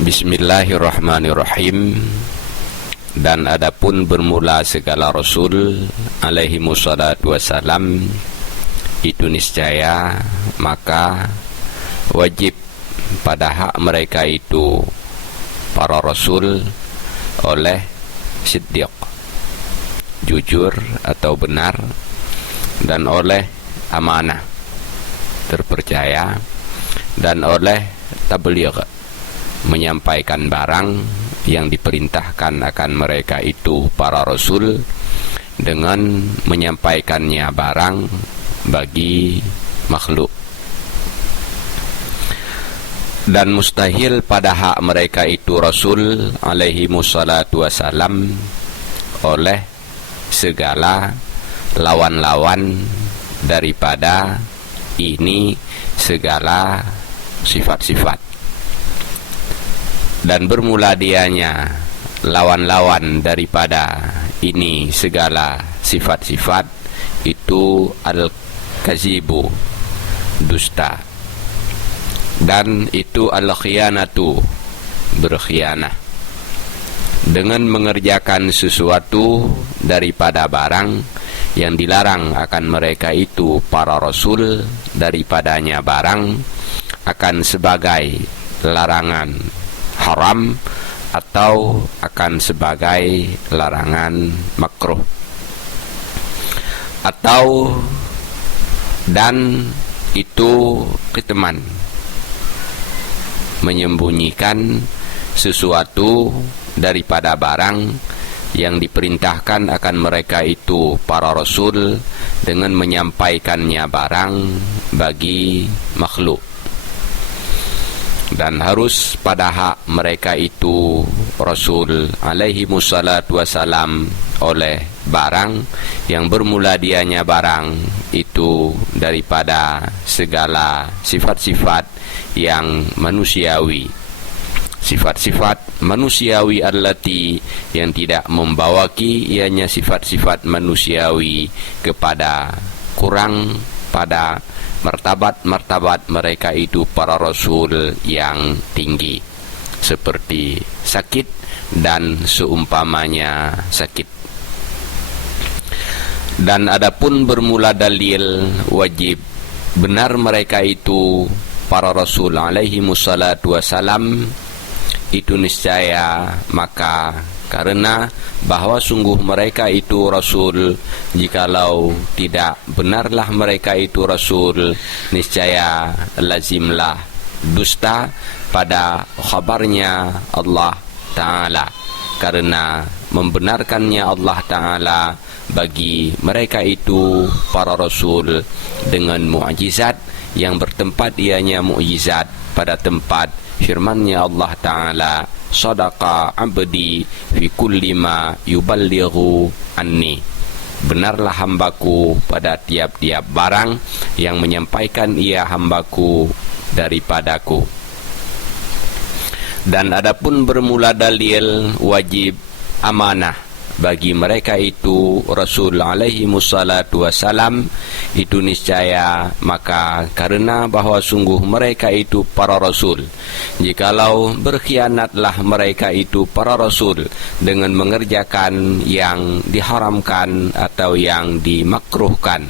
Bismillahirrahmanirrahim. Dan adapun bermula segala Rasul alaihi musallatu wassalam, itu niscaya maka wajib pada hak mereka itu para Rasul oleh siddiq, jujur atau benar, dan oleh amanah, terpercaya, dan oleh tabligh, menyampaikan barang yang diperintahkan akan mereka itu para Rasul dengan menyampaikannya barang bagi makhluk. Dan mustahil pada hak mereka itu Rasul alaihi musallatu wassalam oleh segala lawan-lawan daripada ini segala sifat-sifat. Dan bermula dianya lawan-lawan daripada ini segala sifat-sifat itu al-kazibu, dusta, dan itu al-khiyanatu, berkhianah, dengan mengerjakan sesuatu daripada barang yang dilarang akan mereka itu para Rasul daripadanya barang akan sebagai larangan haram atau akan sebagai larangan makruh, atau dan itu keteman, menyembunyikan sesuatu daripada barang yang diperintahkan akan mereka itu para Rasul dengan menyampaikannya barang bagi makhluk. Dan harus pada hak mereka itu Rasul alaihi musallatu wassalam oleh barang yang bermula dianya barang itu daripada segala sifat-sifat yang manusiawi, sifat-sifat manusiawi allati yang tidak membawaki ianya sifat-sifat manusiawi kepada kurang pada martabat-martabat mereka itu para Rasul yang tinggi, seperti sakit dan seumpamanya sakit. Dan adapun bermula dalil wajib benar mereka itu para Rasul alaihi musallatu wassalam itu niscaya maka karena bahwa sungguh mereka itu Rasul, jikalau tidak benarlah mereka itu Rasul, niscaya lazimlah dusta pada khabarnya Allah Ta'ala, karena membenarkannya Allah Ta'ala bagi mereka itu para Rasul dengan mukjizat yang bertempat ianya mukjizat pada tempat firman-Nya Allah Ta'ala, sadaqa abdi fi kulli ma yuballighu anni, benarlah hambaku pada tiap-tiap barang yang menyampaikan ia hambaku daripadaku. Dan adapun bermula dalil wajib amanah bagi mereka itu Rasul alaihi musallatu wassalam itu niscaya maka karena bahwa sungguh mereka itu para Rasul, jikalau berkhianatlah mereka itu para Rasul dengan mengerjakan yang diharamkan atau yang dimakruhkan,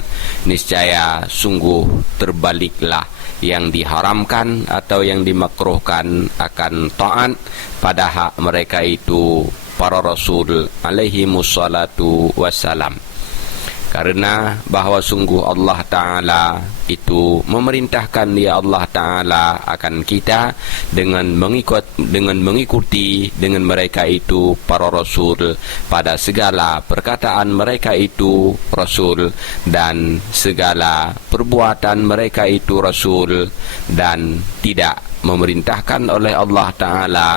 niscaya sungguh terbaliklah yang diharamkan atau yang dimakruhkan akan taat pada hak mereka itu para Rasul alaihi musallatu wassalam. Karena bahwa sungguh Allah Ta'ala itu memerintahkan ya Allah Ta'ala akan kita dengan mengikuti dengan mereka itu para Rasul pada segala perkataan mereka itu Rasul, dan segala perbuatan mereka itu Rasul, dan tidak memerintahkan oleh Allah Ta'ala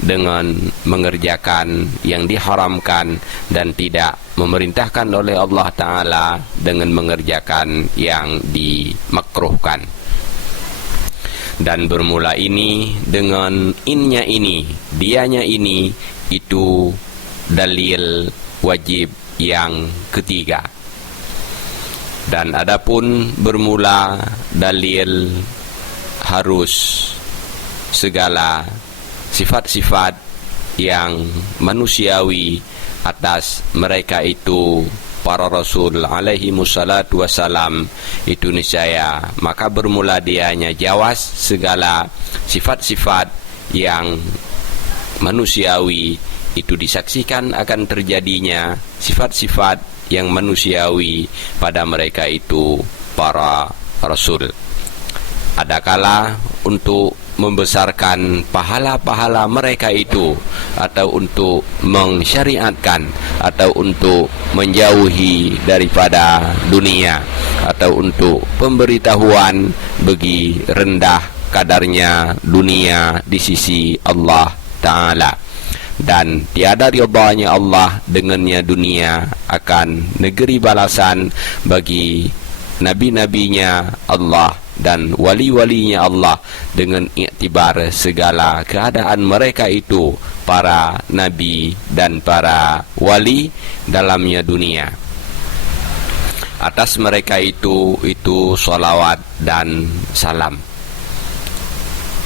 dengan mengerjakan yang diharamkan, dan tidak memerintahkan oleh Allah Ta'ala dengan mengerjakan yang dimakruhkan. Dan bermula ini dengan innya ini, dianya ini, itu dalil wajib yang ketiga. Dan adapun bermula dalil harus segala sifat-sifat yang manusiawi atas mereka itu para Rasul alaihi mussalatu wassalam itu niscaya maka bermula dianya jawas segala sifat-sifat yang manusiawi itu disaksikan akan terjadinya sifat-sifat yang manusiawi pada mereka itu para Rasul. Adakala untuk membesarkan pahala-pahala mereka itu, atau untuk mensyariatkan, atau untuk menjauhi daripada dunia, atau untuk pemberitahuan bagi rendah kadarnya dunia di sisi Allah Ta'ala, dan tiada ridhanya Allah dengannya dunia akan negeri balasan bagi nabi-nabinya Allah dan wali-walinya Allah dengan iktibar segala keadaan mereka itu para nabi dan para wali dalamnya dunia. Atas mereka itu salawat dan salam,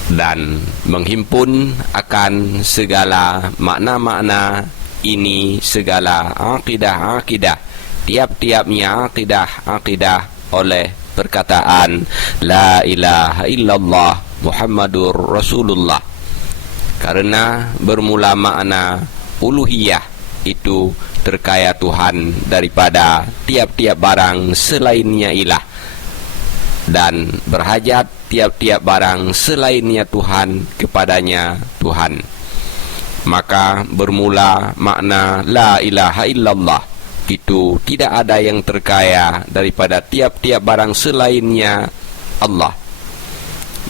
dan menghimpun akan segala makna-makna ini, segala akidah-akidah, tiap-tiapnya akidah oleh perkataan La ilaha illallah Muhammadur Rasulullah, karena bermula makna uluhiyah itu terkaya Tuhan daripada tiap-tiap barang selainnya ilah, dan berhajat tiap-tiap barang selainnya Tuhan kepadanya Tuhan. Maka bermula makna La ilaha illallah itu tidak ada yang terkaya daripada tiap-tiap barang selainnya Allah,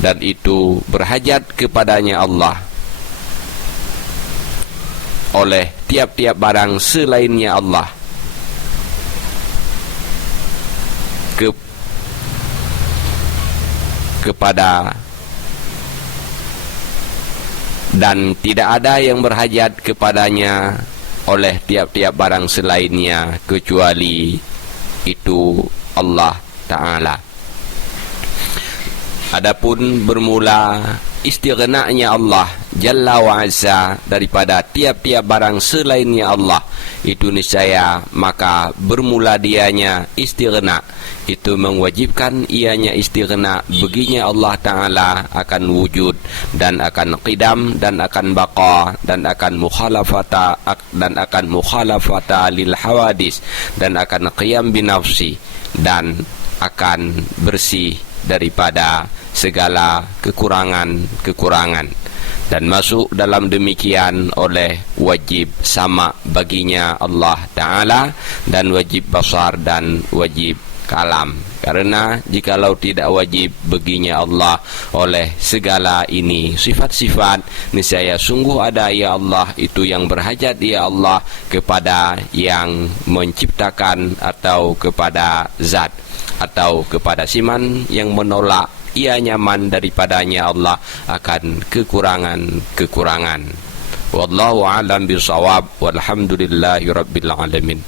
dan itu berhajat kepadanya Allah oleh tiap-tiap barang selainnya Allah kepada, dan tidak ada yang berhajat kepadanya oleh tiap-tiap barang selainnya kecuali itu Allah Ta'ala. Adapun bermula istighna'nya Allah Jalla wa Azza daripada tiap-tiap barang selainnya Allah itu niscaya maka bermula dianya istighna, itu mewajibkan ianya istighna baginya Allah Ta'ala akan wujud dan akan qidam dan akan baqa dan akan mukhalafata lil hawadis dan akan qiyam binafsi dan akan bersih daripada segala kekurangan-kekurangan, dan masuk dalam demikian oleh wajib sama baginya Allah Ta'ala dan wajib basar dan wajib kalam. Karena jikalau tidak wajib baginya Allah oleh segala ini sifat-sifat, niscaya sungguh ada ya Allah itu yang berhajat ya Allah kepada yang menciptakan atau kepada zat atau kepada siman yang menolak ia nyaman daripadanya Allah akan kekurangan-kekurangan. Wallahu a'lam bishawab, walhamdulillahi rabbil alamin.